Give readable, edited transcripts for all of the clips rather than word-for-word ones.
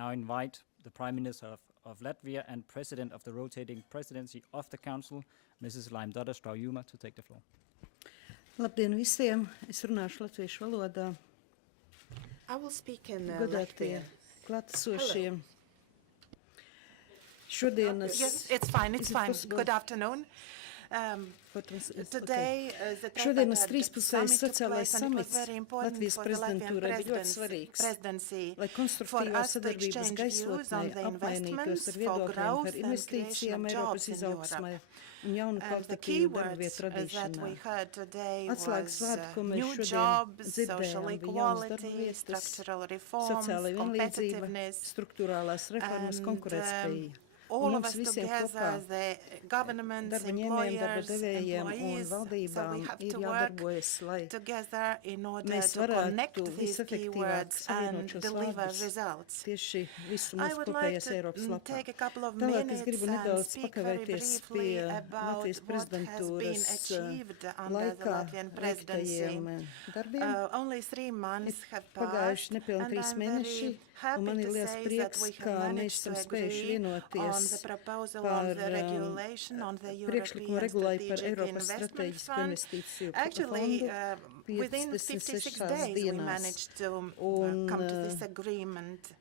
Now invite the Prime Minister of Latvia and President of the rotating presidency of the Council, Mrs. Laimdara Straujuma, to take the floor. Labdien visiem! Es runāšu latviešu valodā. I will speak in Godātie Latvian. klātesošie. Šodienas Yes, it's fine. Is it possible? Good afternoon. Today, the Šodienas tripartite trīspusējs summit took sociālais place and it was samits very important Latvijas for the Latvian prezidentūrai bija ļoti svarīgs, presidency lai for konstruktīvā us to sadarbības exchange views on gaisotnē the apmainītos investments ar for viedokļiem growth par and investīcijām creation of Eiropas jobs in izaugsmai Europe. un jaunu And the kvalitatīvu darba keywords vietu that we radīšanā. heard today Atslēgas was vārdi, ko mēs new šodien jobs, social dzirdējām, bija jaunas darba equality, vietas, structural reforms, sociālā vienlīdzība, competitiveness, struktūrālās reformas, and, konkurētspēja. all Un of mums us visiem together, kopā, the governments, darba ņēmējiem, darba employers, devējiem un employees, so valdībām we have ir to work jādarbojas, lai together in order mēs to connect varētu these visefektīvāk keywords savienot and šos deliver vārdus results. tieši visu I mūsu would like kopējās to Eiropas lapā. take a couple of Tālāk es minutes gribu and nedaudz speak very pakavēties briefly pie about Latvijas what has been prezidentūras achieved under the laikā Latvian presidency. veiktajiem darbiem. Only 3 months have Pagājuši passed, nepilni and 3 I'm mēneši, very un man happy ir to liels say prieks, that we ka have mēs managed to esam spējuši agree on vienoties the proposal par on the regulation on the priekšlikumu European regulai par Strategic Eiropas Investment strateģisko Fund. investīciju Actually, fondu within 56 56 days we dienās. managed to Un, come to this agreement.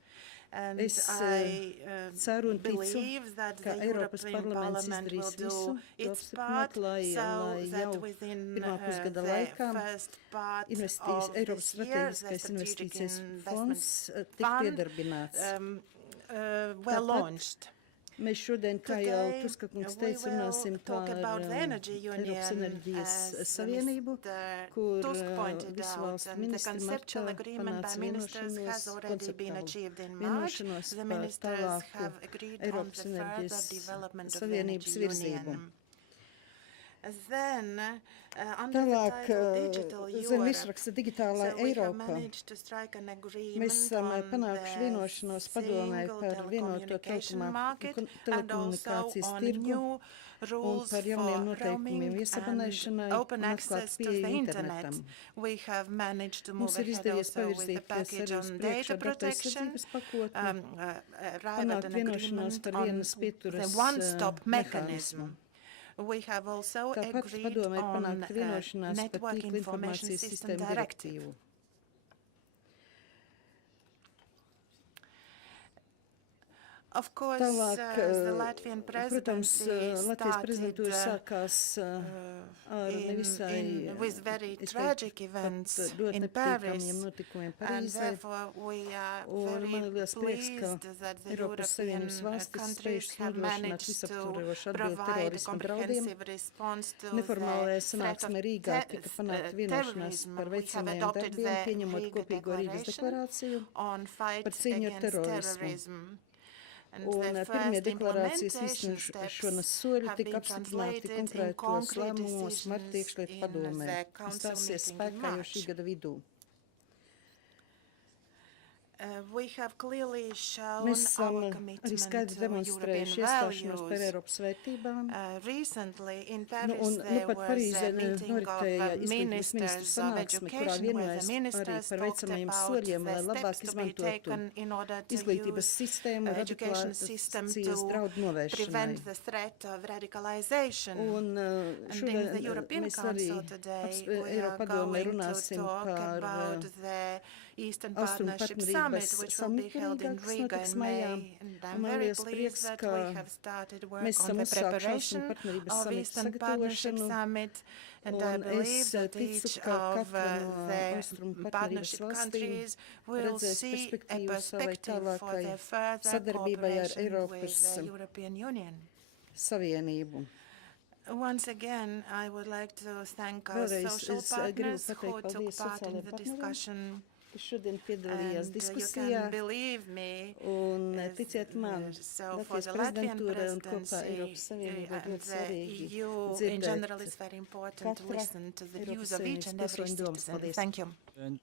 And es I ceru un ticu, believe that ka the Eiropas European parlaments Parliament will izdarīs do visu, its to part, apstiprināt, lai so that jau within pirmā pusgada the laikā first part Eiropas of this year, the strateģiskais Strategic investīcijas Investment fonds tiktu Fund iedarbināts. were launched. Mēs šodien, kā jau Today, Tuskakungs we teica, runāsim will talk par about the Energy Union, Eiropas enerģijas as savienību, Mr. kur Tusk pointed visu out, valstu and the ministri conceptual martā agreement by panāca ministers has already been konceptuālu achieved in March. vienošanos The par ministers tālāku have agreed on the Eiropas further enerģijas development of the savienības Energy virzību. Union. Then, under Tālāk, the title Digital zem Europe, izraksta Digitālā so we have Eiropa. managed to strike an agreement Mēs esam on panākuši the vienošanos padomē single par vienoto telecommunication market and also telekomunikācijas on tirgu new un rules par jauniem for noteikumiem roaming viesabonēšanai and open un atklāt access to pieeju the internet. internetam. We have managed to Mums move ir ahead izdevies also with the pavirzīties package arī uz on priekšu data ar datu protection, aizsardzības pakotni, arrive at panākt an vienošanos agreement par on vienas pieturas the one-stop mehānismu. mechanism. We have also Tāpat agreed padomē ir on panākta vienošanās par Network tīkla Information informācijas System sistēmu Directive. direktīvu. Of course, Tālāk, the Latvian protams, presidency Latvijas prezidentūra started sākās ar nevisai with very es tragic teiktu, events pat ļoti in nepatīkamiem Paris, notikumiem and Parīzē. therefore we are Un man ir very liels prieks, ka pleased that the Eiropas European Savienības valstis countries spējušas have nodrošināt managed to visaptvarošu atbildi provide a terorisma draudiem. comprehensive response to Neformālajā the threat sanāksmē of Rīgā tika panākta vienošanās terrorism. par We have veicamajiem adopted darbiem, the pieņemot Riga kopīgo Rīgas Declaration deklarāciju on fight par cīņu ar against terorismu. terrorism. And Un the pirmie first deklarācijas implementation īstenošanas steps soļi have tika been apstiprināti translated in konkrētos concrete lēmumos Marta decisions iekšlietu in padomē. the Tas council stāsies meeting in spēkā jau March. šī gada vidū. We have clearly shown Mēs esam our arī commitment skaidri to European demonstrējuši iestāšanos par values. Eiropas vērtībām. Recently in Nu, Paris un there pat was Parīzē a meeting of noritēja izglītības ministru ministers of sanāksme, kurā education where vienojās the arī ministers par talked veicamajiem about soļiem, lai the labāk steps to be izmantotu taken in order to izglītības use sistēmu education system radikalizācijas draudu to novēršanai. prevent the threat of radicalization. Un And in šodien the European mēs arī Council today we are Eiropadomē going to runāsim talk par about the Eastern Austrumu Partnership partnerības Summit, which will be held in kas Riga notiks in maijā. May. And Un I'm man very liels pleased prieks, that ka we have started work mēs on esam the uzsākuši preparation Austrumu partnerības of samita Eastern Partnership sagatavošanu. Summit. And I Un believe es that ticu, each ka of katra no the Austrumu partnerības partnership valstīm countries will redzēs see a perspektīvu savai perspective for tālākai their further sadarbībai ar cooperation Eiropas with the European Union. Savienību. Once again, I would like to thank our Vēlreiz social es gribu partners who pateikt took paldies part in sociālajiem the partneriem, discussion. kas šodien piedalījās And you diskusijā. can believe me, Un ticiet man, so for Latvijas the Latvian prezidentūra un kopā presidency Eiropas Savienībai and ļoti the svarīgi EU in general, dzirdēt it's very important to katra listen to the views Eiropas of each Savienības and every pilsoņu domas. citizen. Paldies! Thank you. And